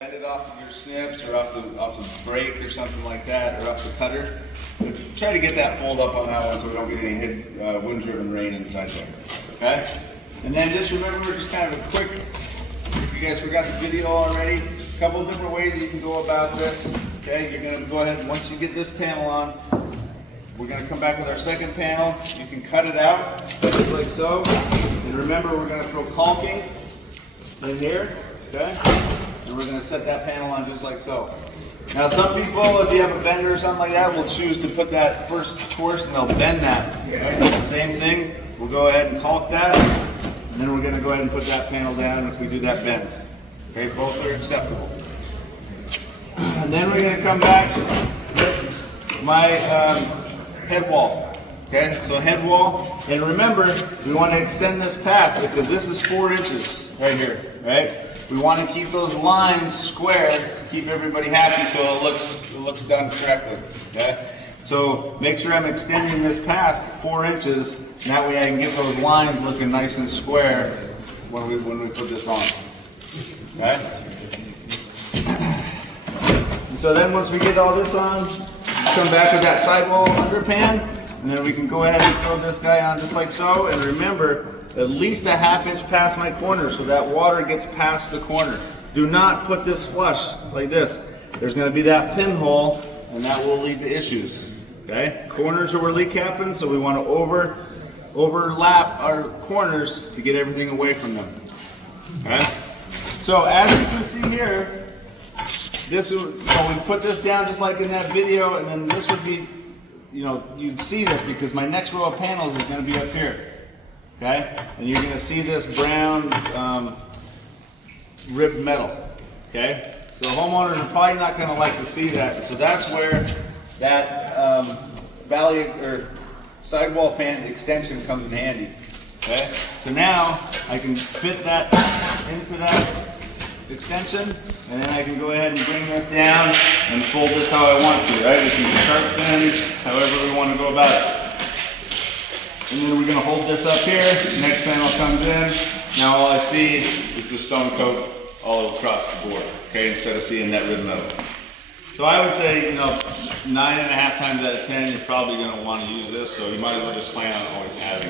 Bend it off of your snips or off the brake or something like that, or off the cutter. But try to get that fold up on that one so we don't get any wind-driven rain inside there. Okay? And then just remember, just kind of a quick, if you guys forgot the video already, a couple of different ways you can go about this. Okay? You're going to go ahead, once you get this panel on, we're going to come back with our second panel. You can cut it out, just like so. And remember, we're going to throw caulking in here. Okay? And we're going to set that panel on just like so. Now some people, if you have a bender or something like that, will choose to put that first and they'll bend that. Okay? Same thing, we'll go ahead and caulk that, and then we're going to go ahead and put that panel down if we do that bend. Okay, both are acceptable. And then we're going to come back with my head wall. Okay, so head wall, and remember, we want to extend this past because this is 4 inches right here, right? We want to keep those lines square to keep everybody happy so it looks done correctly. Okay? So make sure I'm extending this past 4 inches, and that way I can get those lines looking nice and square when we put this on. Okay? And so then once we get all this on, come back with that sidewall underpan, and then we can go ahead and throw this guy on just like so. And remember, at least a ½ inch past my corner so that water gets past the corner. Do not put this flush like this. There's going to be that pinhole, and that will lead to issues. Okay? Corners are where leak happens, so we want to overlap our corners to get everything away from them. Okay? So as you can see here, this we put this down just like in that video, and then this would be, you'd see this because my next row of panels is going to be up here. Okay, and you're going to see this brown ribbed metal. Okay, so homeowners are probably not going to like to see that. So that's where that valley or sidewall pan extension comes in handy. Okay, so now I can fit that into that extension, and then I can go ahead and bring this down and fold this how I want to. Right, we can sharp fins, however we want to go about it. And then we're going to hold this up here, next panel comes in, now all I see is the stone coat all across the board, okay, instead of seeing that ribbed metal. So I would say, 9.5 times out of 10, you're probably going to want to use this, so you might as well just plan on always having